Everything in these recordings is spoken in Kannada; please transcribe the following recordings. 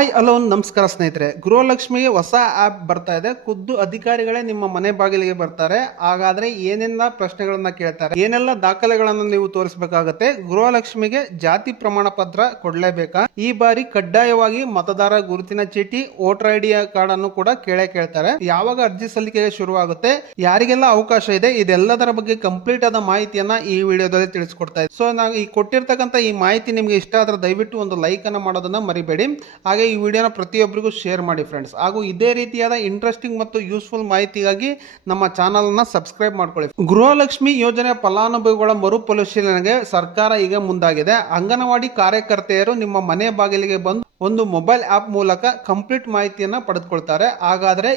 ಹಾಯ್ ಹಲೋ ನಮಸ್ಕಾರ ಸ್ನೇಹಿತರೆ. ಗೃಹಲಕ್ಷ್ಮಿಗೆ ಹೊಸ ಆ್ಯಪ್ ಬರ್ತಾ ಇದೆ. ಖುದ್ದು ಅಧಿಕಾರಿಗಳೇ ನಿಮ್ಮ ಮನೆ ಬಾಗಿಲಿಗೆ ಬರ್ತಾರೆ. ಹಾಗಾದ್ರೆ ಏನೆಲ್ಲ ಪ್ರಶ್ನೆಗಳನ್ನ ಕೇಳ್ತಾರೆ, ಏನೆಲ್ಲ ದಾಖಲೆಗಳನ್ನು ನೀವು ತೋರಿಸಬೇಕಾಗುತ್ತೆ, ಗೃಹಲಕ್ಷ್ಮಿಗೆ ಜಾತಿ ಪ್ರಮಾಣ ಪತ್ರ ಕೊಡಲೇಬೇಕಾ, ಈ ಬಾರಿ ಕಡ್ಡಾಯವಾಗಿ ಮತದಾರ ಗುರುತಿನ ಚೀಟಿ, ವೋಟರ್ ಐಡಿ ಕಾರ್ಡ್ ಅನ್ನು ಕೂಡ ಕೇಳ್ತಾರೆ, ಯಾವಾಗ ಅರ್ಜಿ ಸಲ್ಲಿಕೆಗೆ ಶುರುವಾಗುತ್ತೆ, ಯಾರಿಗೆಲ್ಲ ಅವಕಾಶ ಇದೆ, ಇದೆಲ್ಲದರ ಬಗ್ಗೆ ಕಂಪ್ಲೀಟ್ ಆದ ಮಾಹಿತಿಯನ್ನ ಈ ವಿಡಿಯೋದಲ್ಲಿ ತಿಳಿಸ್ಕೊಡ್ತಾ ಇದ್ದೀನಿ. ಸೊ ನಾನು ಈ ಕೊಟ್ಟಿರ್ತಕ್ಕಂಥ ಈ ಮಾಹಿತಿ ನಿಮಗೆ ಇಷ್ಟ ಆದ್ರೆ ದಯವಿಟ್ಟು ಒಂದು ಲೈಕ್ ಅನ್ನ ಮಾಡೋದನ್ನ ಮರಿಬೇಡಿ. ಹಾಗೆ ಈ ವಿಡಿಯೋನ ಪ್ರತಿಯೊಬ್ಬರಿಗೂ ಶೇರ್ ಮಾಡಿ ಫ್ರೆಂಡ್ಸ್. ಹಾಗೂ ಇದೇ ರೀತಿಯಾದ ಇಂಟ್ರೆಸ್ಟಿಂಗ್ ಮತ್ತು ಯೂಸ್ಫುಲ್ ಮಾಹಿತಿಗಾಗಿ ನಮ್ಮ ಚಾನಲ್ನ ಸಬ್ಸ್ಕ್ರೈಬ್ ಮಾಡ್ಕೊಳ್ಳಿ. ಗೃಹಲಕ್ಷ್ಮಿ ಯೋಜನೆ ಫಲಾನುಭವಿಗಳ ಮರುಪರಿಶೀಲನೆಗೆ ಸರ್ಕಾರ ಈಗ ಮುಂದಾಗಿದೆ. ಅಂಗನವಾಡಿ ಕಾರ್ಯಕರ್ತೆಯರು ನಿಮ್ಮ ಮನೆ ಬಾಗಿಲಿಗೆ ಬಂದು ಒಂದು ಮೊಬೈಲ್ ಆಪ್ ಮೂಲಕ ಕಂಪ್ಲೀಟ್ ಮಾಹಿತಿಯನ್ನ ಪಡೆದುಕೊಳ್ತಾರೆ. ಹಾಗಾದ್ರೆ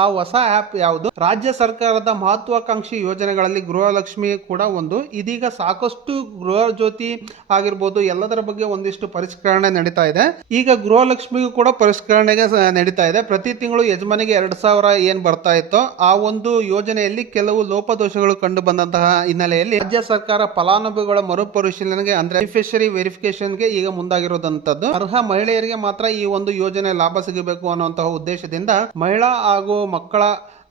ಆ ಹೊಸ ಆಪ್ ಯಾವುದು? ರಾಜ್ಯ ಸರ್ಕಾರದ ಮಹತ್ವಾಕಾಂಕ್ಷಿ ಯೋಜನೆಗಳಲ್ಲಿ ಗೃಹಲಕ್ಷ್ಮಿ ಕೂಡ ಒಂದು. ಇದೀಗ ಸಾಕಷ್ಟು ಗೃಹ ಜ್ಯೋತಿ ಆಗಿರ್ಬೋದು ಎಲ್ಲದರ ಬಗ್ಗೆ ಒಂದಿಷ್ಟು ಪರಿಷ್ಕರಣೆ ನಡೀತಾ ಇದೆ. ಈಗ ಗೃಹಲಕ್ಷ್ಮಿಗೂ ಕೂಡ ಪರಿಷ್ಕರಣೆಗೆ ನಡೀತಾ ಇದೆ. ಪ್ರತಿ ತಿಂಗಳು ಯಜಮಾನಿಗೆ 2,000 ಏನ್ ಬರ್ತಾ ಇತ್ತೋ ಆ ಒಂದು ಯೋಜನೆಯಲ್ಲಿ ಕೆಲವು ಲೋಪದೋಷಗಳು ಕಂಡು ಬಂದಂತಹ ಹಿನ್ನೆಲೆಯಲ್ಲಿ ರಾಜ್ಯ ಸರ್ಕಾರ ಫಲಾನುಭವಿಗಳ ಮರುಪರಿಶೀಲನೆಗೆ ಅಂದ್ರೆ ಬೆನಿಫಿಷರಿ ವೆರಿಫಿಕೇಶನ್ಗೆ ಈಗ ಮುಂದಾಗಿರೋದಂತದ್ದು. ಅರ್ಹ ಮಹಿಳೆಯರಿಗೆ ಮಾತ್ರ ಈ ಒಂದು ಯೋಜನೆ ಲಾಭ ಸಿಗಬೇಕು ಅನ್ನುವಂತಹ ಉದ್ದೇಶದಿಂದ ಮಹಿಳಾ ಹಾಗೂ ಮಕ್ಕಳ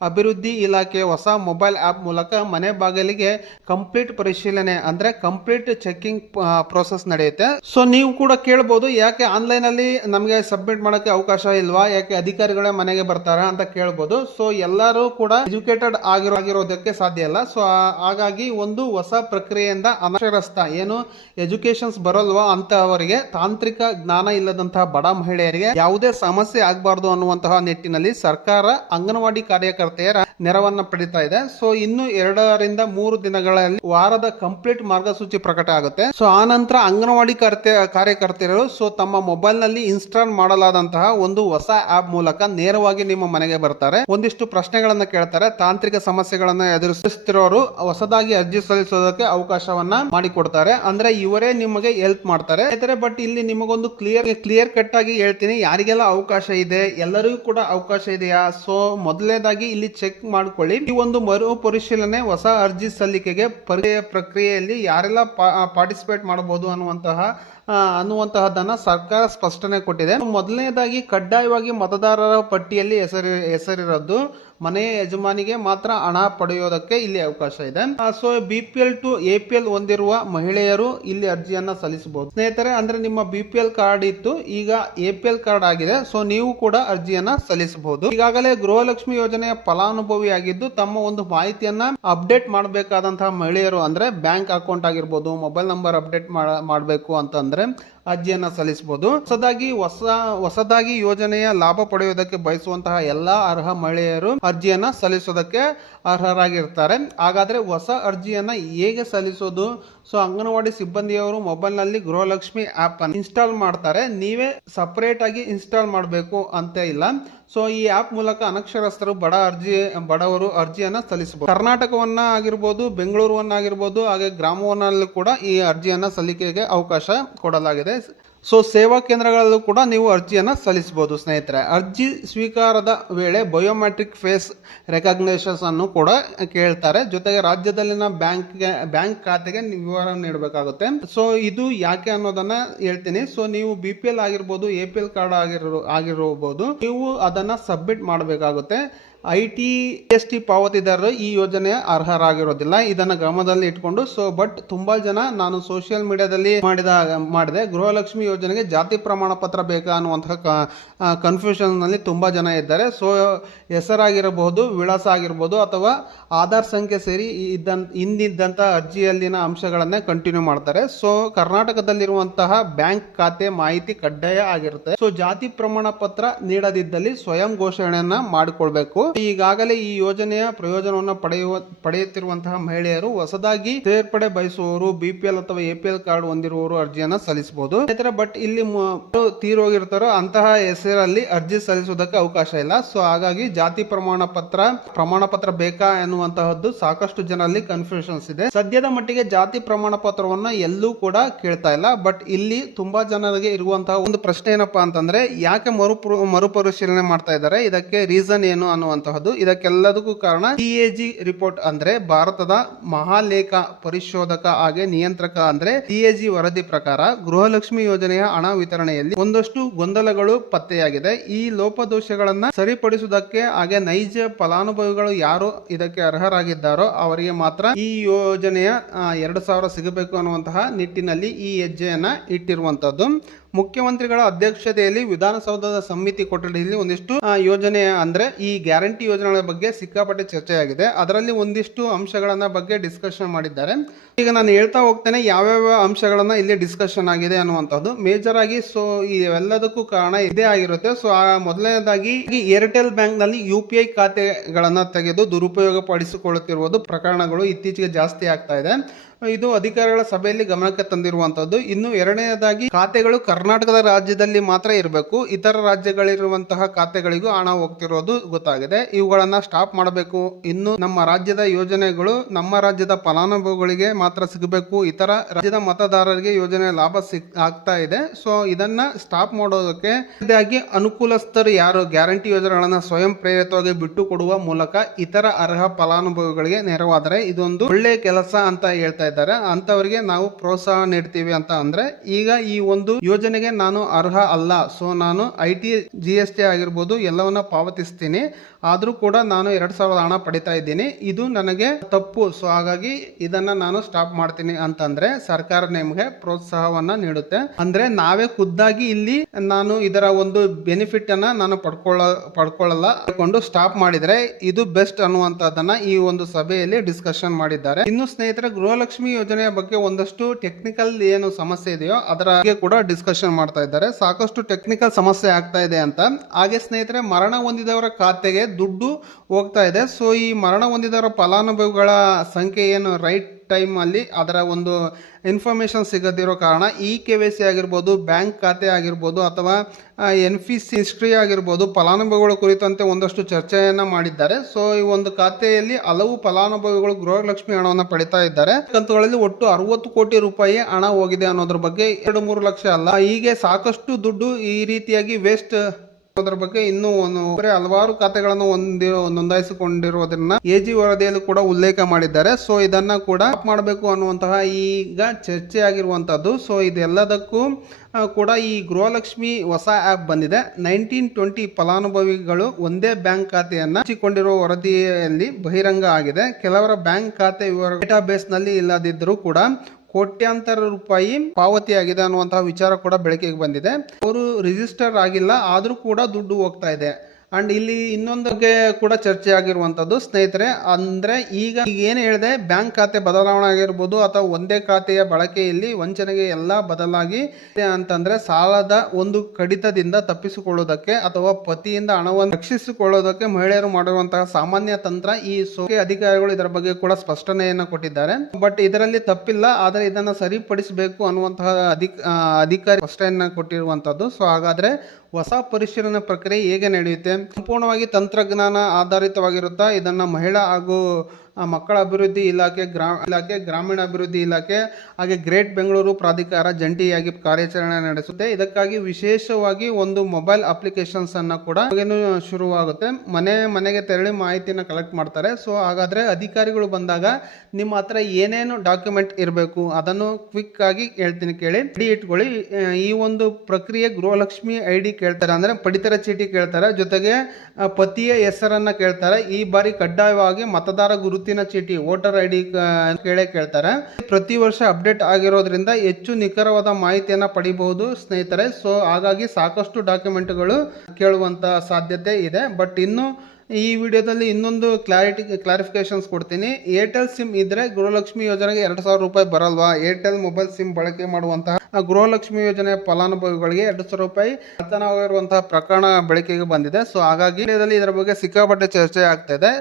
ಅಭಿವೃದ್ಧಿ ಇಲಾಖೆ ಹೊಸ ಮೊಬೈಲ್ ಆಪ್ ಮೂಲಕ ಮನೆ ಬಾಗಿಲಿಗೆ ಕಂಪ್ಲೀಟ್ ಪರಿಶೀಲನೆ ಅಂದ್ರೆ ಕಂಪ್ಲೀಟ್ ಚೆಕಿಂಗ್ ಪ್ರೋಸೆಸ್ ನಡೆಯುತ್ತೆ. ಸೊ ನೀವು ಕೂಡ ಕೇಳಬಹುದು, ಯಾಕೆ ಆನ್ಲೈನ್ ಅಲ್ಲಿ ನಮಗೆ ಸಬ್ಮಿಟ್ ಮಾಡಕ್ಕೆ ಅವಕಾಶ ಇಲ್ವಾ, ಯಾಕೆ ಅಧಿಕಾರಿಗಳೇ ಮನೆಗೆ ಬರ್ತಾರೆ ಅಂತ ಕೇಳಬಹುದು. ಸೊ ಎಲ್ಲರೂ ಕೂಡ ಎಜುಕೇಟೆಡ್ ಆಗಿರೋದಕ್ಕೆ ಸಾಧ್ಯ ಇಲ್ಲ. ಸೊ ಹಾಗಾಗಿ ಒಂದು ಹೊಸ ಪ್ರಕ್ರಿಯೆಯಿಂದ ಅನಕ್ಷರಸ್ಥ ಏನು ಎಜುಕೇಶನ್ಸ್ ಬರಲ್ವಾ ಅಂತವರಿಗೆ, ತಾಂತ್ರಿಕ ಜ್ಞಾನ ಇಲ್ಲದಂತಹ ಬಡ ಮಹಿಳೆಯರಿಗೆ ಯಾವುದೇ ಸಮಸ್ಯೆ ಆಗಬಾರ್ದು ಅನ್ನುವಂತಹ ನಿಟ್ಟಿನಲ್ಲಿ ಸರ್ಕಾರ ಅಂಗನವಾಡಿ ಕಾರ್ಯಕರ್ತರ ನೆರವನ್ನ ಪಡಿತಾ ಇದೆ. ಸೊ ಇನ್ನು 2 ರಿಂದ 3 ದಿನಗಳಲ್ಲಿ ವಾರದ ಕಂಪ್ಲೀಟ್ ಮಾರ್ಗಸೂಚಿ ಪ್ರಕಟ ಆಗುತ್ತೆ. ಸೊ ಆ ನಂತರ ಅಂಗನವಾಡಿ ಕಾರ್ಯಕರ್ತರು ಸೊ ತಮ್ಮ ಮೊಬೈಲ್ ನಲ್ಲಿ ಇನ್ಸ್ಟಾಲ್ ಮಾಡಲಾದಂತಹ ಒಂದು ಹೊಸ ಆಪ್ ಮೂಲಕ ನೇರವಾಗಿ ನಿಮ್ಮ ಮನೆಗೆ ಬರ್ತಾರೆ. ಒಂದಿಷ್ಟು ಪ್ರಶ್ನೆಗಳನ್ನ ಕೇಳ್ತಾರೆ. ತಾಂತ್ರಿಕ ಸಮಸ್ಯೆಗಳನ್ನ ಎದುರಿಸುತ್ತಿರೋರು ಹೊಸದಾಗಿ ಅರ್ಜಿ ಸಲ್ಲಿಸೋದಕ್ಕೆ ಅವಕಾಶವನ್ನ ಮಾಡಿಕೊಡ್ತಾರೆ. ಅಂದ್ರೆ ಇವರೇ ನಿಮಗೆ ಹೆಲ್ಪ್ ಮಾಡ್ತಾರೆ. ಬಟ್ ಇಲ್ಲಿ ನಿಮಗೊಂದು ಕ್ಲಿಯರ್ ಕಟ್ ಆಗಿ ಹೇಳ್ತೀನಿ, ಯಾರಿಗೆಲ್ಲ ಅವಕಾಶ ಇದೆ, ಎಲ್ಲರಿಗೂ ಕೂಡ ಅವಕಾಶ ಇದೆಯಾ. ಸೊ ಮೊದಲನೇದಾಗಿ ಇಲ್ಲಿ ಚೆಕ್ ಮಾಡ್ಕೊಳ್ಳಿ, ಈ ಒಂದು ಮರು ಪರಿಶೀಲನೆ ಹೊಸ ಅರ್ಜಿ ಸಲ್ಲಿಕೆಗೆ ಪ್ರಕ್ರಿಯೆಯಲ್ಲಿ ಯಾರೆಲ್ಲ ಪಾರ್ಟಿಸಿಪೇಟ್ ಮಾಡಬಹುದು ಅನ್ನುವಂತಹದನ್ನ ಸರ್ಕಾರ ಸ್ಪಷ್ಟನೆ ಕೊಟ್ಟಿದೆ. ಮೊದಲನೇದಾಗಿ ಕಡ್ಡಾಯವಾಗಿ ಮತದಾರರ ಪಟ್ಟಿಯಲ್ಲಿ ಹೆಸರಿರೋದು ಮನೆಯ ಯಜಮಾನಿಗೆ ಮಾತ್ರ ಹಣ ಪಡೆಯೋದಕ್ಕೆ ಇಲ್ಲಿ ಅವಕಾಶ ಇದೆ. ಸೊ BPL ಟು APL ಹೊಂದಿರುವ ಮಹಿಳೆಯರು ಇಲ್ಲಿ ಅರ್ಜಿಯನ್ನ ಸಲ್ಲಿಸಬಹುದು ಸ್ನೇಹಿತರೆ. ಅಂದ್ರೆ ನಿಮ್ಮ BPL ಕಾರ್ಡ್ ಇತ್ತು, ಈಗ APL ಕಾರ್ಡ್ ಆಗಿದೆ. ಸೊ ನೀವು ಕೂಡ ಅರ್ಜಿಯನ್ನ ಸಲ್ಲಿಸಬಹುದು. ಈಗಾಗಲೇ ಗೃಹಲಕ್ಷ್ಮಿ ಯೋಜನೆಯ ಫಲಾನುಭವಿ ಆಗಿದ್ದು ತಮ್ಮ ಒಂದು ಮಾಹಿತಿಯನ್ನ ಅಪ್ಡೇಟ್ ಮಾಡಬೇಕಾದಂತಹ ಮಹಿಳೆಯರು ಅಂದ್ರೆ ಬ್ಯಾಂಕ್ ಅಕೌಂಟ್ ಆಗಿರ್ಬೋದು, ಮೊಬೈಲ್ ನಂಬರ್ ಅಪ್ಡೇಟ್ ಮಾಡಬೇಕು ಅಂತಂದ್ರೆ ಅರ್ಜಿಯನ್ನ ಸಲ್ಲಿಸಬಹುದು. ಹೊಸದಾಗಿ ಯೋಜನೆಯ ಲಾಭ ಪಡೆಯುವುದಕ್ಕೆ ಬಯಸುವಂತಹ ಎಲ್ಲಾ ಅರ್ಹ ಮಹಿಳೆಯರು ಅರ್ಜಿಯನ್ನ ಸಲ್ಲಿಸೋದಕ್ಕೆ ಅರ್ಹರಾಗಿರ್ತಾರೆ. ಹಾಗಾದ್ರೆ ಹೊಸ ಅರ್ಜಿಯನ್ನ ಹೇಗೆ ಸಲ್ಲಿಸೋದು? ಸೊ ಅಂಗನವಾಡಿ ಸಿಬ್ಬಂದಿಯವರು ಮೊಬೈಲ್ ನಲ್ಲಿ ಗೃಹಲಕ್ಷ್ಮಿ ಆಪ್ ಅನ್ನು ಇನ್ಸ್ಟಾಲ್ ಮಾಡ್ತಾರೆ. ನೀವೇ ಸಪರೇಟ್ ಆಗಿ ಇನ್ಸ್ಟಾಲ್ ಮಾಡಬೇಕು ಅಂತ ಇಲ್ಲ. ಸೊ ಈ ಆಪ್ ಮೂಲಕ ಅನಕ್ಷರಸ್ಥರು ಬಡವರು ಅರ್ಜಿಯನ್ನ ಸಲ್ಲಿಸಬಹುದು. ಕರ್ನಾಟಕವನ್ನ ಆಗಿರ್ಬೋದು, ಬೆಂಗಳೂರನ್ನಾಗಿರ್ಬೋದು, ಹಾಗೆ ಗ್ರಾಮವನ್ನಲ್ಲಿ ಕೂಡ ಈ ಅರ್ಜಿಯನ್ನ ಸಲ್ಲಿಕೆಗೆ ಅವಕಾಶ ಕೊಡಲಾಗಿದೆ. ಸೊ ಸೇವಾ ಕೇಂದ್ರಗಳಲ್ಲೂ ಕೂಡ ನೀವು ಅರ್ಜಿಯನ್ನ ಸಲ್ಲಿಸಬಹುದು ಸ್ನೇಹಿತರೆ. ಅರ್ಜಿ ಸ್ವೀಕಾರದ ವೇಳೆ ಬಯೋಮೆಟ್ರಿಕ್ ಫೇಸ್ ರೆಕಗ್ನೇಷನ್ಸ್ ಅನ್ನು ಕೂಡ ಕೇಳ್ತಾರೆ. ಜೊತೆಗೆ ರಾಜ್ಯದಲ್ಲಿನ ಬ್ಯಾಂಕ್ ಖಾತೆಗೆ ವಿವರ ನೀಡಬೇಕಾಗುತ್ತೆ. ಸೊ ಇದು ಯಾಕೆ ಅನ್ನೋದನ್ನ ಹೇಳ್ತೀನಿ. ಸೊ ನೀವು BPL ಆಗಿರ್ಬೋದು, APL ಕಾರ್ಡ್ ಆಗಿರಬಹುದು, ನೀವು ಅದನ್ನ ಸಬ್ಮಿಟ್ ಮಾಡಬೇಕಾಗುತ್ತೆ. ITST ಪಾವತಿದಾರರು ಈ ಯೋಜನೆಯ ಅರ್ಹರಾಗಿರೋದಿಲ್ಲ. ಇದನ್ನ ಗಮನದಲ್ಲಿ ಇಟ್ಕೊಂಡು ಬಟ್ ತುಂಬಾ ಜನ ನಾನು ಸೋಷಿಯಲ್ ಮೀಡಿಯಾದಲ್ಲಿ ಮಾಡಿದೆ ಗೃಹಲಕ್ಷ್ಮಿ ಯೋಜನೆಗೆ ಜಾತಿ ಪ್ರಮಾಣ ಪತ್ರ ಬೇಕಾ ಅನ್ನುವಂತಹ ಕನ್ಫ್ಯೂಷನ್ ನಲ್ಲಿ ತುಂಬಾ ಜನ ಇದ್ದಾರೆ. ಸೊ ಹೆಸರಾಗಿರಬಹುದು, ವಿಳಾಸ ಆಗಿರ್ಬೋದು ಅಥವಾ ಆಧಾರ್ ಸಂಖ್ಯೆ ಸೇರಿ ಹಿಂದಿದ್ದಂತ ಅರ್ಜಿಯಲ್ಲಿನ ಅಂಶಗಳನ್ನೇ ಕಂಟಿನ್ಯೂ ಮಾಡ್ತಾರೆ. ಸೊ ಕರ್ನಾಟಕದಲ್ಲಿರುವಂತಹ ಬ್ಯಾಂಕ್ ಖಾತೆ ಮಾಹಿತಿ ಕಡ್ಡಾಯ ಆಗಿರುತ್ತೆ. ಸೊ ಜಾತಿ ಪ್ರಮಾಣ ಪತ್ರ ನೀಡದಿದ್ದಲ್ಲಿ ಸ್ವಯಂ ಘೋಷಣೆಯನ್ನ ಮಾಡಿಕೊಳ್ಬೇಕು. ಈಗಾಗಲೇ ಈ ಯೋಜನೆಯ ಪ್ರಯೋಜನವನ್ನು ಪಡೆಯುತ್ತಿರುವಂತಹ ಮಹಿಳೆಯರು ಹೊಸದಾಗಿ ಸೇರ್ಪಡೆ ಬಯಸುವವರು BPL ಅಥವಾ APL ಕಾರ್ಡ್ ಹೊಂದಿರುವವರು ಅರ್ಜಿಯನ್ನ ಸಲ್ಲಿಸಬಹುದು. ಬಟ್ ಇಲ್ಲಿ ತೀರೋಗಿರ್ತಾರೋ ಅಂತಹ ಹೆಸರಲ್ಲಿ ಅರ್ಜಿ ಸಲ್ಲಿಸುವುದಕ್ಕೆ ಅವಕಾಶ ಇಲ್ಲ. ಸೊ ಹಾಗಾಗಿ ಜಾತಿ ಪ್ರಮಾಣ ಪತ್ರ ಬೇಕಾ ಎನ್ನುವಂತಹದ್ದು ಸಾಕಷ್ಟು ಜನರಲ್ಲಿ ಕನ್ಫ್ಯೂಷನ್ಸ್ ಇದೆ. ಸದ್ಯದ ಮಟ್ಟಿಗೆ ಜಾತಿ ಪ್ರಮಾಣ ಪತ್ರವನ್ನ ಎಲ್ಲೂ ಕೂಡ ಕೇಳ್ತಾ ಇಲ್ಲ. ಬಟ್ ಇಲ್ಲಿ ತುಂಬಾ ಜನರಿಗೆ ಇರುವಂತಹ ಒಂದು ಪ್ರಶ್ನೆ ಏನಪ್ಪಾ ಅಂತಂದ್ರೆ, ಯಾಕೆ ಮರುಪರಿಶೀಲನೆ ಮಾಡ್ತಾ ಇದ್ದಾರೆ, ಇದಕ್ಕೆ ರೀಸನ್ ಏನು ಅನ್ನುವಂತ ಆಗಿರುವಂತಹದ್ದು. ಇದಕ್ಕೆಲ್ಲದಕ್ಕೂ ಕಾರಣ CAG ರಿಪೋರ್ಟ್ ಅಂದ್ರೆ ಭಾರತದ ಮಹಾಲೇಖ ಪರಿಶೋಧಕ ಹಾಗೆ ನಿಯಂತ್ರಕ ಅಂದ್ರೆ CAG ವರದಿ ಪ್ರಕಾರ ಗೃಹಲಕ್ಷ್ಮಿ ಯೋಜನೆಯ ಹಣ ವಿತರಣೆಯಲ್ಲಿ ಒಂದಷ್ಟು ಗೊಂದಲಗಳು ಪತ್ತೆಯಾಗಿದೆ. ಈ ಲೋಪದೋಷಗಳನ್ನ ಸರಿಪಡಿಸುವುದಕ್ಕೆ ಹಾಗೆ ನೈಜ ಫಲಾನುಭವಿಗಳು ಯಾರು ಇದಕ್ಕೆ ಅರ್ಹರಾಗಿದ್ದಾರೋ ಅವರಿಗೆ ಮಾತ್ರ ಈ ಯೋಜನೆಯ 2,000 ಸಿಗಬೇಕು ಅನ್ನುವಂತಹ ನಿಟ್ಟಿನಲ್ಲಿ ಈ ಹೆಜ್ಜೆಯನ್ನ ಇಟ್ಟಿರುವಂತದ್ದು. ಮುಖ್ಯಮಂತ್ರಿಗಳ ಅಧ್ಯಕ್ಷತೆಯಲ್ಲಿ ವಿಧಾನಸೌಧದ ಸಮಿತಿ ಕೊಠಡಿಯಲ್ಲಿ ಒಂದಿಷ್ಟು ಯೋಜನೆ ಅಂದ್ರೆ ಈ ಗ್ಯಾರಂಟಿ ಯೋಜನೆಗಳ ಬಗ್ಗೆ ಸಿಕ್ಕಾಪಟ್ಟೆ ಚರ್ಚೆಯಾಗಿದೆ. ಅದರಲ್ಲಿ ಒಂದಿಷ್ಟು ಅಂಶಗಳನ್ನ ಬಗ್ಗೆ ಡಿಸ್ಕಷನ್ ಮಾಡಿದ್ದಾರೆ. ಈಗ ನಾನು ಹೇಳ್ತಾ ಹೋಗ್ತೇನೆ ಯಾವ್ಯಾವ ಅಂಶಗಳನ್ನ ಇಲ್ಲಿ ಡಿಸ್ಕಷನ್ ಆಗಿದೆ ಅನ್ನುವಂಥದ್ದು. ಮೇಜರ್ ಆಗಿ ಸೊ ಇವೆಲ್ಲದಕ್ಕೂ ಕಾರಣ ಇದೇ ಆಗಿರುತ್ತೆ. ಸೊ ಮೊದಲನೇದಾಗಿ ಏರ್ಟೆಲ್ ಬ್ಯಾಂಕ್ ನಲ್ಲಿ UPI ಖಾತೆಗಳನ್ನ ತೆಗೆದು ದುರುಪಯೋಗ ಪಡಿಸಿಕೊಳ್ಳುತ್ತಿರುವುದು ಪ್ರಕರಣಗಳು ಇತ್ತೀಚೆಗೆ ಜಾಸ್ತಿ ಆಗ್ತಾ ಇದೆ. ಇದು ಅಧಿಕಾರಿಗಳ ಸಭೆಯಲ್ಲಿ ಗಮನಕ್ಕೆ ತಂದಿರುವಂತದ್ದು. ಇನ್ನು ಎರಡನೇದಾಗಿ ಖಾತೆಗಳು ಕರ್ನಾಟಕದ ರಾಜ್ಯದಲ್ಲಿ ಮಾತ್ರ ಇರಬೇಕು, ಇತರ ರಾಜ್ಯಗಳಿರುವಂತಹ ಖಾತೆಗಳಿಗೂ ಹಣ ಹೋಗ್ತಿರೋದು ಗೊತ್ತಾಗಿದೆ. ಇವುಗಳನ್ನ ಸ್ಟಾಪ್ ಮಾಡಬೇಕು. ಇನ್ನು ನಮ್ಮ ರಾಜ್ಯದ ಯೋಜನೆಗಳು ನಮ್ಮ ರಾಜ್ಯದ ಫಲಾನುಭವಿಗಳಿಗೆ ಮಾತ್ರ ಸಿಗಬೇಕು, ಇತರ ರಾಜ್ಯದ ಮತದಾರರಿಗೆ ಯೋಜನೆ ಲಾಭ ಆಗ್ತಾ ಇದೆ. ಸೊ ಇದನ್ನ ಸ್ಟಾಪ್ ಮಾಡೋದಕ್ಕೆ ಅನುಕೂಲಸ್ಥರು ಯಾರು ಗ್ಯಾರಂಟಿ ಯೋಜನೆಗಳನ್ನ ಸ್ವಯಂ ಪ್ರೇರಿತವಾಗಿ ಬಿಟ್ಟು ಕೊಡುವ ಮೂಲಕ ಇತರ ಅರ್ಹ ಫಲಾನುಭವಿಗಳಿಗೆ ನೆರವಾದರೆ ಇದೊಂದು ಒಳ್ಳೆ ಕೆಲಸ ಅಂತ ಹೇಳ್ತಾ ಇದ್ದಾರೆ. ಅಂತವರಿಗೆ ನಾವು ಪ್ರೋತ್ಸಾಹ ನೀಡ್ತೀವಿ ಅಂತ ಅಂದ್ರೆ ಈಗ ಈ ಒಂದು ಯೋಜನೆಗೆ ನಾನು ಅರ್ಹ ಅಲ್ಲ, ಸೊ ನಾನು IT GST ಆಗಿರ್ಬೋದು ಎಲ್ಲವನ್ನ ಪಾವತಿಸ್ತೀನಿ, ಆದ್ರೂ ಕೂಡ ನಾನು 2,000 ಹಣ ಪಡಿತಾ ಇದ್ದೀನಿ, ಇದು ನನಗೆ ತಪ್ಪು, ಸೊ ಹಾಗಾಗಿ ಇದನ್ನ ನಾನು ಸ್ಟಾಪ್ ಮಾಡ್ತೀನಿ ಅಂತಂದ್ರೆ ಸರ್ಕಾರ ನಿಮಗೆ ಪ್ರೋತ್ಸಾಹವನ್ನ ನೀಡುತ್ತೆ. ಅಂದ್ರೆ ನಾವೇ ಖುದ್ದಾಗಿ ಇಲ್ಲಿ ನಾನು ಇದರ ಒಂದು ಬೆನಿಫಿಟ್ ಅನ್ನ ನಾನು ಪಡ್ಕೊಳ್ಳಲ್ಲ ಸ್ಟಾಪ್ ಮಾಡಿದ್ರೆ ಇದು ಬೆಸ್ಟ್ ಅನ್ನುವಂತದನ್ನ ಈ ಒಂದು ಸಭೆಯಲ್ಲಿ ಡಿಸ್ಕಷನ್ ಮಾಡಿದ್ದಾರೆ. ಇನ್ನು ಸ್ನೇಹಿತರೆ ಗೃಹಲಕ್ಷ್ಮಿ ಯೋಜನೆಯ ಬಗ್ಗೆ ಒಂದಷ್ಟು ಟೆಕ್ನಿಕಲ್ ಏನು ಸಮಸ್ಯೆ ಇದೆಯೋ ಅದರ ಬಗ್ಗೆ ಕೂಡ ಡಿಸ್ಕಷನ್ ಮಾಡ್ತಾ ಇದ್ದಾರೆ. ಸಾಕಷ್ಟು ಟೆಕ್ನಿಕಲ್ ಸಮಸ್ಯೆ ಆಗ್ತಾ ಇದೆ ಅಂತ. ಹಾಗೆ ಸ್ನೇಹಿತರೆ ಮರಣ ಹೊಂದಿದವರ ಖಾತೆಗೆ ದುಡ್ಡು ಹೋಗ್ತಾ ಇದೆ. ಸೊ ಈ ಮರಣ ಹೊಂದಿದವರ ಫಲಾನುಭವಿಗಳ ಸಂಖ್ಯೆ ಏನು ರೈಟ್ ಟೈಮ್ ಅಲ್ಲಿ ಅದರ ಒಂದು ಇನ್ಫಾರ್ಮೇಶನ್ ಸಿಗದಿರೋ ಕಾರಣ KYC ಆಗಿರ್ಬೋದು, ಬ್ಯಾಂಕ್ ಖಾತೆ ಆಗಿರ್ಬೋದು ಅಥವಾ NPC ಹಿಸ್ಟ್ರಿ ಆಗಿರ್ಬೋದು ಫಲಾನುಭವಿಗಳ ಕುರಿತಂತೆ ಒಂದಷ್ಟು ಚರ್ಚೆಯನ್ನ ಮಾಡಿದ್ದಾರೆ. ಸೊ ಈ ಒಂದು ಖಾತೆಯಲ್ಲಿ ಹಲವು ಫಲಾನುಭವಿಗಳು ಗೃಹಲಕ್ಷ್ಮಿ ಹಣವನ್ನು ಪಡಿತಾ ಇದ್ದಾರೆ. ಕಂತುಗಳಲ್ಲಿ ಒಟ್ಟು 60 ಕೋಟಿ ರೂಪಾಯಿ ಹಣ ಹೋಗಿದೆ ಅನ್ನೋದ್ರ ಬಗ್ಗೆ 2-3 ಲಕ್ಷ ಅಲ್ಲ, ಹೀಗೆ ಸಾಕಷ್ಟು ದುಡ್ಡು ಈ ರೀತಿಯಾಗಿ ವೇಸ್ಟ್ ಅದರ ಬಗ್ಗೆ ಇನ್ನೂ ಹಲವಾರು ಖಾತೆಗಳನ್ನು ನೋಂದಾಯಿಸಿಕೊಂಡಿರುವುದನ್ನ AG ವರದಿಯಲ್ಲಿ ಕೂಡ ಉಲ್ಲೇಖ ಮಾಡಿದ್ದಾರೆ. ಸೊ ಇದನ್ನ ಕೂಡ ಮಾಡಬೇಕು ಅನ್ನುವಂತಹ ಈಗ ಚರ್ಚೆ ಆಗಿರುವಂತದ್ದು. ಸೊ ಇದೆಲ್ಲದಕ್ಕೂ ಕೂಡ ಈ ಗೃಹಲಕ್ಷ್ಮಿ ಹೊಸ ಆಪ್ ಬಂದಿದೆ. 1920 ಫಲಾನುಭವಿಗಳು ಒಂದೇ ಬ್ಯಾಂಕ್ ಖಾತೆಯನ್ನ ಹಂಚಿಕೊಂಡಿರುವ ವರದಿಯಲ್ಲಿ ಬಹಿರಂಗ ಆಗಿದೆ. ಕೆಲವರ ಬ್ಯಾಂಕ್ ಖಾತೆ ವಿವರ ಡೇಟಾಬೇಸ್ ನಲ್ಲಿ ಇಲ್ಲದಿದ್ದರೂ ಕೂಡ ಕೋಟ್ಯಾಂತರ ರೂಪಾಯಿ ಪಾವತಿಯಾಗಿದೆ ಅನ್ನುವಂತಹ ವಿಚಾರ ಕೂಡ ಬೆಳಕಿಗೆ ಬಂದಿದೆ. ಅವರು ರಿಜಿಸ್ಟರ್ ಆಗಿಲ್ಲ ಆದ್ರೂ ಕೂಡ ದುಡ್ಡು ಹೋಗ್ತಾ ಇದೆ. ಅಂಡ್ ಇಲ್ಲಿ ಇನ್ನೊಂದಕ್ಕೆ ಕೂಡ ಚರ್ಚೆ ಆಗಿರುವಂತದ್ದು ಸ್ನೇಹಿತರೆ, ಅಂದ್ರೆ ಈಗ ಏನು ಹೇಳಿದೆ ಬ್ಯಾಂಕ್ ಖಾತೆ ಬದಲಾವಣೆ ಆಗಿರ್ಬೋದು ಅಥವಾ ಒಂದೇ ಖಾತೆಯ ಬಳಕೆಯಲ್ಲಿ ವಂಚನೆಗೆ ಎಲ್ಲ ಬದಲಾಗಿ ಅಂತಂದ್ರೆ ಸಾಲದ ಒಂದು ಕಡಿತದಿಂದ ತಪ್ಪಿಸಿಕೊಳ್ಳುವುದಕ್ಕೆ ಅಥವಾ ಪತಿಯಿಂದ ಹಣವನ್ನು ರಕ್ಷಿಸಿಕೊಳ್ಳುವುದಕ್ಕೆ ಮಹಿಳೆಯರು ಮಾಡಿರುವಂತಹ ಸಾಮಾನ್ಯ ತಂತ್ರ. ಈ ಸೋಕೆ ಅಧಿಕಾರಿಗಳು ಇದರ ಬಗ್ಗೆ ಕೂಡ ಸ್ಪಷ್ಟನೆಯನ್ನು ಕೊಟ್ಟಿದ್ದಾರೆ. ಬಟ್ ಇದರಲ್ಲಿ ತಪ್ಪಿಲ್ಲ, ಆದರೆ ಇದನ್ನ ಸರಿಪಡಿಸಬೇಕು ಅನ್ನುವಂತಹ ಅಧಿಕಾರಿ ಸ್ಪಷ್ಟನೆಯನ್ನು ಕೊಟ್ಟಿರುವಂತದ್ದು. ಸೊ ಹಾಗಾದ್ರೆ ಹೊಸ ಪರಿಶೀಲನೆ ಪ್ರಕ್ರಿಯೆ ಹೇಗೆ ನಡೆಯುತ್ತೆ? ಸಂಪೂರ್ಣವಾಗಿ ತಂತ್ರಜ್ಞಾನ ಆಧಾರಿತವಾಗಿರುತ್ತಾ? ಇದನ್ನ ಮಹಿಳಾ ಹಾಗೂ ಮಕ್ಕಳ ಅಭಿವೃದ್ಧಿ ಇಲಾಖೆ, ಗ್ರಾಮೀಣಾಭಿವೃದ್ಧಿ ಇಲಾಖೆ ಹಾಗೆ ಗ್ರೇಟ್ ಬೆಂಗಳೂರು ಪ್ರಾಧಿಕಾರ ಜಂಟಿಯಾಗಿ ಕಾರ್ಯಾಚರಣೆ ನಡೆಸುತ್ತೆ. ಇದಕ್ಕಾಗಿ ವಿಶೇಷವಾಗಿ ಒಂದು ಮೊಬೈಲ್ ಅಪ್ಲಿಕೇಶನ್ಸ್ ಅನ್ನ ಕೂಡ ಶುರುವಾಗುತ್ತೆ. ಮನೆಗೆ ತೆರಳಿ ಮಾಹಿತಿನ ಕಲೆಕ್ಟ್ ಮಾಡ್ತಾರೆ. ಸೊ ಹಾಗಾದ್ರೆ ಅಧಿಕಾರಿಗಳು ಬಂದಾಗ ನಿಮ್ಮ ಹತ್ರ ಏನೇನು ಡಾಕ್ಯುಮೆಂಟ್ ಇರಬೇಕು ಅದನ್ನು ಕ್ವಿಕ್ ಆಗಿ ಹೇಳ್ತೀನಿ ಕೇಳಿ, ಇಟ್ಕೊಳ್ಳಿ. ಈ ಒಂದು ಪ್ರಕ್ರಿಯೆ ಗೃಹಲಕ್ಷ್ಮಿ ID ಕೇಳ್ತಾರೆ, ಅಂದ್ರೆ ಪಡಿತರ ಚೀಟಿ ಕೇಳ್ತಾರೆ, ಜೊತೆಗೆ ಪತಿಯ ಹೆಸರನ್ನ ಕೇಳ್ತಾರೆ. ಈ ಬಾರಿ ಕಡ್ಡಾಯವಾಗಿ ಮತದಾರ ಗುರುತಿನ ಚೀಟಿ ವೋಟರ್ ID ಕೇಳ್ತಾರೆ. ಪ್ರತಿ ವರ್ಷ ಅಪ್ಡೇಟ್ ಆಗಿರೋದ್ರಿಂದ ಹೆಚ್ಚು ನಿಖರವಾದ ಮಾಹಿತಿಯನ್ನ ಪಡಿಬಹುದು ಸ್ನೇಹಿತರೆ. ಸೊ ಹಾಗಾಗಿ ಸಾಕಷ್ಟು ಡಾಕ್ಯುಮೆಂಟ್ಗಳು ಕೇಳುವಂತ ಸಾಧ್ಯತೆ ಇದೆ. ಬಟ್ ಇನ್ನು ಈ ವಿಡಿಯೋದಲ್ಲಿ ಇನ್ನೊಂದು ಕ್ಲಾರಿಫಿಕೇಶನ್ಸ್ ಕೊಡ್ತೀನಿ. ಏರ್ಟೆಲ್ ಸಿಮ್ ಇದ್ರೆ ಗೃಹಲಕ್ಷ್ಮಿ ಯೋಜನೆಗೆ 2,000 ರೂಪಾಯಿ ಬರಲ್ವಾ? ಏರ್ಟೆಲ್ ಮೊಬೈಲ್ ಸಿಮ್ ಬಳಕೆ ಮಾಡುವಂತಹ ಗೃಹಲಕ್ಷ್ಮಿ ಯೋಜನೆ ಫಲಾನುಭವಿಗಳಿಗೆ 2,000 ರೂಪಾಯಿ ಕಳ್ತನವಾಗಿರುವಂತಹ ಪ್ರಕರಣ ಬೆಳಕಿಗೆ ಬಂದಿದೆ. ಸೊ ಹಾಗಾಗಿ ಇದರ ಬಗ್ಗೆ ಸಿಕ್ಕಾಪಟ್ಟೆ ಚರ್ಚೆ ಆಗ್ತಾ ಇದೆ.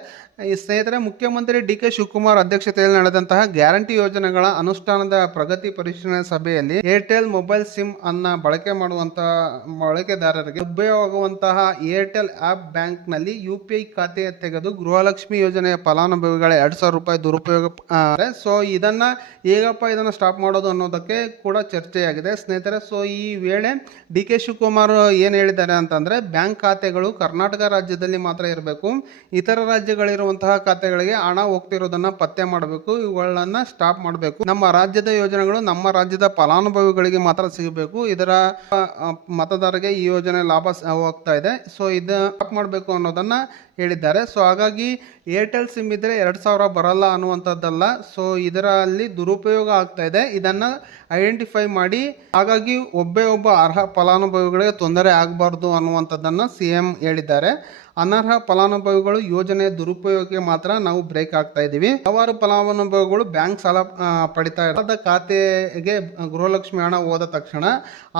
ಈ ಸ್ನೇಹಿತರೆ, ಮುಖ್ಯಮಂತ್ರಿ ಡಿ.ಕೆ. ಶಿವಕುಮಾರ್ ಅಧ್ಯಕ್ಷತೆಯಲ್ಲಿ ನಡೆದಂತಹ ಗ್ಯಾರಂಟಿ ಯೋಜನೆಗಳ ಅನುಷ್ಠಾನದ ಪ್ರಗತಿ ಪರಿಶೀಲನೆ ಸಭೆಯಲ್ಲಿ ಏರ್ಟೆಲ್ ಮೊಬೈಲ್ ಸಿಮ್ ಅನ್ನ ಬಳಕೆ ಮಾಡುವಂತಹ ಬಳಕೆದಾರರಿಗೆ ಉಪಯೋಗವಾಗುವಂತಹ ಏರ್ಟೆಲ್ ಆಪ್ ಬ್ಯಾಂಕ್ ನಲ್ಲಿ UPI ಖಾತೆ ತೆಗೆದು ಗೃಹಲಕ್ಷ್ಮಿ ಯೋಜನೆಯ ಫಲಾನುಭವಿಗಳ 2,000 ರೂಪಾಯಿ ದುರುಪಯೋಗ. ಸೊ ಇದನ್ನ ಸ್ಟಾಪ್ ಮಾಡೋದು ಅನ್ನೋದಕ್ಕೆ ಕೂಡ ಚರ್ಚೆಯಾಗಿದೆ ಸ್ನೇಹಿತರೆ. ಸೊ ಈ ವೇಳೆ ಡಿ.ಕೆ. ಶಿವಕುಮಾರ್ ಏನ್ ಹೇಳಿದ್ದಾರೆ ಅಂತಂದ್ರೆ, ಬ್ಯಾಂಕ್ ಖಾತೆಗಳು ಕರ್ನಾಟಕ ರಾಜ್ಯದಲ್ಲಿ ಮಾತ್ರ ಇರಬೇಕು, ಇತರ ರಾಜ್ಯಗಳಿರುವಂತಹ ಖಾತೆಗಳಿಗೆ ಹಣ ಹೋಗ್ತಿರೋದನ್ನ ಪತ್ತೆ ಮಾಡಬೇಕು, ಇವುಗಳನ್ನ ಸ್ಟಾಪ್ ಮಾಡಬೇಕು. ನಮ್ಮ ರಾಜ್ಯದ ಯೋಜನೆಗಳು ನಮ್ಮ ರಾಜ್ಯದ ಫಲಾನುಭವಿಗಳಿಗೆ ಮಾತ್ರ ಸಿಗಬೇಕು, ಇದರ ಮತದಾರರಿಗೆ ಈ ಯೋಜನೆ ಲಾಭ ಹೋಗ್ತಾ ಇದೆ. ಸೊ ಇದು ಸ್ಟಾಪ್ ಮಾಡಬೇಕು ಅನ್ನೋದನ್ನ ಹೇಳಿದ್ದಾರೆ. ಸೊ ಹಾಗಾಗಿ ಏರ್ಟೆಲ್ ಸಿಮ್ ಇದ್ರೆ 2,000 ಬರಲ್ಲ ಅನ್ನುವಂಥದ್ದಲ್ಲ. ಸೊ ಇದರಲ್ಲಿ ದುರುಪಯೋಗ ಆಗ್ತಾ ಇದೆ, ಇದನ್ನ ಐಡೆಂಟಿಫೈ ಮಾಡಿ ಹಾಗಾಗಿ ಒಬ್ಬ ಅರ್ಹ ಫಲಾನುಭವಿಗಳಿಗೆ ತೊಂದರೆ ಆಗಬಾರ್ದು ಅನ್ನುವಂಥದ್ದನ್ನು CM ಹೇಳಿದ್ದಾರೆ. ಅನರ್ಹ ಫಲಾನುಭವಿಗಳು ಯೋಜನೆಯ ದುರುಪಯೋಗಕ್ಕೆ ಮಾತ್ರ ನಾವು ಬ್ರೇಕ್ ಆಗ್ತಾ ಇದ್ದೀವಿ. ಹಲವಾರು ಫಲಾನುಭವಿಗಳು ಬ್ಯಾಂಕ್ ಸಾಲ ಪಡಿತಾ ಇರೋದ ಖಾತೆಗೆ ಗೃಹಲಕ್ಷ್ಮಿ ಹಣ ಹೋದ ತಕ್ಷಣ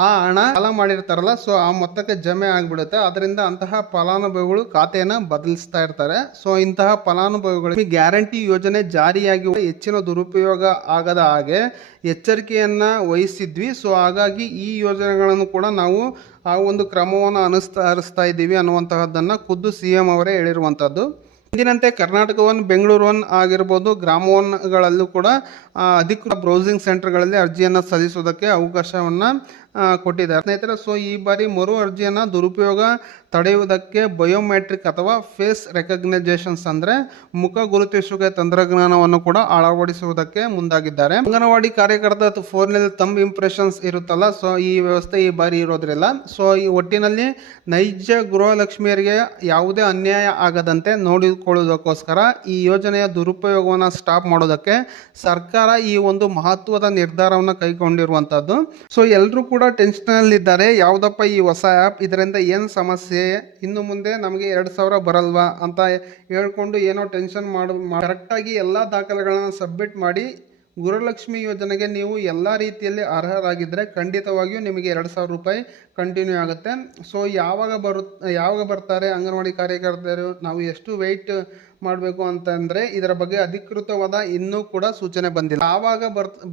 ಆ ಹಣ ಸಾಲ ಮಾಡಿರ್ತಾರಲ್ಲ, ಸೊ ಆ ಮೊತ್ತಕ್ಕೆ ಜಮೆ ಆಗ್ಬಿಡುತ್ತೆ. ಅದರಿಂದ ಅಂತಹ ಫಲಾನುಭವಿಗಳು ಖಾತೆಯನ್ನ ಬದಲಿಸ್ತಾ ಇರ್ತಾರೆ. ಸೊ ಇಂತಹ ಫಲಾನುಭವಿಗಳಿಗೆ ಗ್ಯಾರಂಟಿ ಯೋಜನೆ ಜಾರಿಯಾಗಿ ಹೆಚ್ಚಿನ ದುರುಪಯೋಗ ಆಗದ ಹಾಗೆ ಎಚ್ಚರಿಕೆಯನ್ನ ವಹಿಸಿದ್ವಿ. ಸೊ ಹಾಗಾಗಿ ಈ ಯೋಜನೆಗಳನ್ನು ಕೂಡ ನಾವು ಆ ಒಂದು ಕ್ರಮವನ್ನು ಅನುಸರಿಸ್ತಾ ಇದ್ದೀವಿ ಅನ್ನುವಂತಹದ್ದನ್ನು ಖುದ್ದು CM ಅವರೇ ಹೇಳಿರುವಂಥದ್ದು. ಇಂದಿನಂತೆ ಕರ್ನಾಟಕ ಒನ್, ಬೆಂಗಳೂರು ಒನ್ ಆಗಿರ್ಬೋದು, ಗ್ರಾಮ ಒನ್ಗಳಲ್ಲೂ ಕೂಡ ಅಧಿಕೃತ ಬ್ರೌಸಿಂಗ್ ಸೆಂಟರ್ಗಳಲ್ಲಿ ಅರ್ಜಿಯನ್ನು ಸಲ್ಲಿಸುವುದಕ್ಕೆ ಅವಕಾಶವನ್ನು ಕೊಟ್ಟಿದ್ದಾರೆ ಸ್ನೇಹಿತರೆ. ಸೊ ಈ ಬಾರಿ ಮರು ಅರ್ಜಿಯನ್ನು ದುರುಪಯೋಗ ತಡೆಯುವುದಕ್ಕೆ ಬಯೋಮೆಟ್ರಿಕ್ ಅಥವಾ ಫೇಸ್ ರೆಕಗ್ನೈಸೇಷನ್ಸ್ ಅಂದರೆ ಮುಖ ಗುರುತಿಸುವಿಕೆ ತಂತ್ರಜ್ಞಾನವನ್ನು ಕೂಡ ಅಳವಡಿಸುವುದಕ್ಕೆ ಮುಂದಾಗಿದ್ದಾರೆ. ಅಂಗನವಾಡಿ ಕಾರ್ಯಕರ್ತ ಫೋನ್ನಲ್ಲಿ ಥಂಬ್ ಇಂಪ್ರೆಷನ್ಸ್ ಇರುತ್ತಲ್ಲ, ಸೊ ಈ ವ್ಯವಸ್ಥೆ ಈ ಬಾರಿ ಇರೋದ್ರಿಲ್ಲ. ಸೊ ಈ ಒಟ್ಟಿನಲ್ಲಿ ನೈಜ ಗೃಹಲಕ್ಷ್ಮಿಯರಿಗೆ ಯಾವುದೇ ಅನ್ಯಾಯ ಆಗದಂತೆ ನೋಡಿಕೊಳ್ಳುವುದಕ್ಕೋಸ್ಕರ ಈ ಯೋಜನೆಯ ದುರುಪಯೋಗವನ್ನು ಸ್ಟಾಪ್ ಮಾಡೋದಕ್ಕೆ ಸರ್ಕಾರ ಈ ಒಂದು ಮಹತ್ವದ ನಿರ್ಧಾರವನ್ನು ಕೈಗೊಂಡಿರುವಂತದ್ದು. ಸೊ ಎಲ್ಲರೂ ಕೂಡ ಟೆನ್ಷನ್ ಇದ್ದಾರೆ, ಯಾವುದಪ್ಪ ಈ ಹೊಸ ಆ್ಯಪ್, ಇದರಿಂದ ಏನು ಸಮಸ್ಯೆ, ಇನ್ನು ಮುಂದೆ ನಮಗೆ 2,000 ಬರಲ್ವಾ ಅಂತ ಹೇಳ್ಕೊಂಡು ಏನೋ ಟೆನ್ಷನ್ ಕರೆಕ್ಟಾಗಿ ಎಲ್ಲ ದಾಖಲೆಗಳನ್ನು ಸಬ್ಮಿಟ್ ಮಾಡಿ ಗೃಹಲಕ್ಷ್ಮಿ ಯೋಜನೆಗೆ ನೀವು ಎಲ್ಲ ರೀತಿಯಲ್ಲಿ ಅರ್ಹರಾಗಿದ್ದರೆ ಖಂಡಿತವಾಗಿಯೂ ನಿಮಗೆ 2,000 ರೂಪಾಯಿ ಕಂಟಿನ್ಯೂ ಆಗುತ್ತೆ. ಸೊ ಯಾವಾಗ ಬರ್ತಾರೆ ಅಂಗನವಾಡಿ ಕಾರ್ಯಕರ್ತರು, ನಾವು ಎಷ್ಟು ವೆಯ್ಟ್ ಮಾಡಬೇಕು ಅಂತಂದರೆ ಇದರ ಬಗ್ಗೆ ಅಧಿಕೃತವಾದ ಇನ್ನೂ ಕೂಡ ಸೂಚನೆ ಬಂದಿಲ್ಲ. ಯಾವಾಗ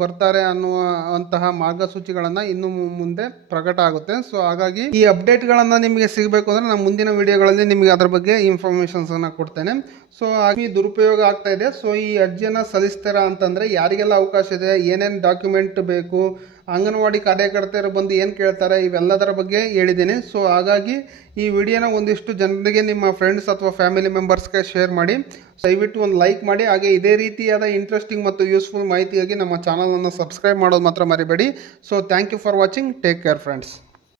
ಬರ್ತಾರೆ ಅನ್ನುವಂತಹ ಮಾರ್ಗಸೂಚಿಗಳನ್ನು ಇನ್ನು ಮುಂದೆ ಪ್ರಕಟ ಆಗುತ್ತೆ. ಸೊ ಹಾಗಾಗಿ ಈ ಅಪ್ಡೇಟ್ಗಳನ್ನು ನಿಮಗೆ ಸಿಗಬೇಕು ಅಂದರೆ ನಾನು ಮುಂದಿನ ವಿಡಿಯೋಗಳಲ್ಲಿ ನಿಮಗೆ ಅದರ ಬಗ್ಗೆ ಇನ್ಫಾರ್ಮೇಷನ್ಸನ್ನು ಕೊಡ್ತೇನೆ. ಸೊ ಹಾಗೆ ದುರುಪಯೋಗ ಆಗ್ತಾ ಇದೆ. ಸೊ ಈ ಅರ್ಜಿಯನ್ನು ಸಲ್ಲಿಸ್ತೀರಾ ಅಂತಂದರೆ ಯಾರಿಗೆಲ್ಲ ಅವಕಾಶ ಇದೆ, ಏನೇನು ಡಾಕ್ಯುಮೆಂಟ್ ಬೇಕು, ಅಂಗನವಾಡಿ ಕಾರ್ಯಕರ್ತರು ಬಂದು ಏನು ಕೇಳ್ತಾರೆ, ಇವೆಲ್ಲದರ ಬಗ್ಗೆ ಹೇಳಿದ್ದೀನಿ. ಸೊ ಹಾಗಾಗಿ ಈ ವಿಡಿಯೋನ ಒಂದಿಷ್ಟು ಜನರಿಗೆ ನಿಮ್ಮ ಫ್ರೆಂಡ್ಸ್ ಅಥವಾ ಫ್ಯಾಮಿಲಿ ಮೆಂಬರ್ಸ್ಗೆ ಶೇರ್ ಮಾಡಿ. ದಯವಿಟ್ಟು ಒಂದು ಲೈಕ್ ಮಾಡಿ. ಹಾಗೆ ಇದೇ ರೀತಿಯಾದ ಇಂಟ್ರೆಸ್ಟಿಂಗ್ ಮತ್ತು ಯೂಸ್ಫುಲ್ ಮಾಹಿತಿಯಾಗಿ ನಮ್ಮ ಚಾನಲನ್ನು ಸಬ್ಸ್ಕ್ರೈಬ್ ಮಾಡೋದು ಮಾತ್ರ ಮರಿಬೇಡಿ. So thank you for watching. Take care friends.